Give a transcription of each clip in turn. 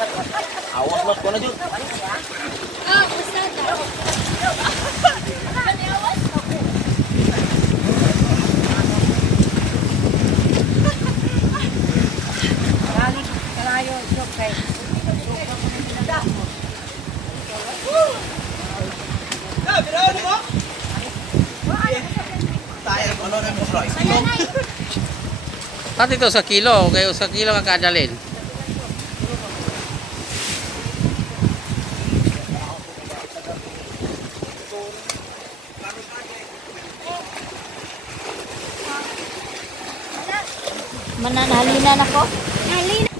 Awas mas ko na Jud. Ah, basta. Kalayo, okay. Pati ito sa kilo, kayo sa kilo ka kadalin. Mananalinan ako? Halina.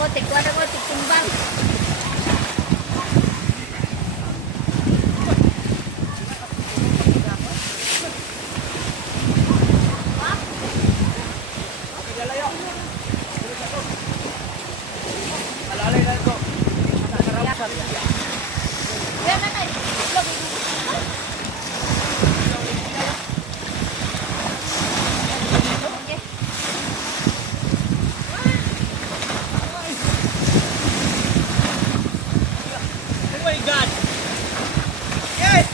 Kotik, wala kotik, tumbang. Yan na tayo. Oh my God. Yes.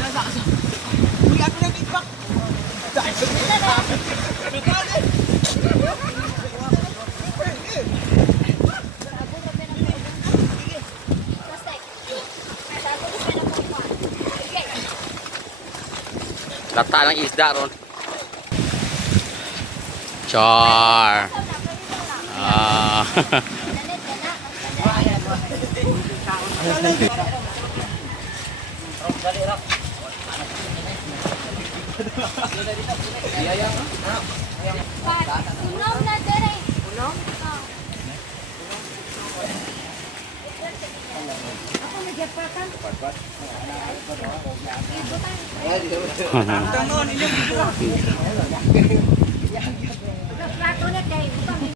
Nasa ka. Uy, ako na feedback. Lata ng isda ron. Char. Ah. Unom na dere. Unom? Ako nagyapakan. Tangon, inyong Plato na kay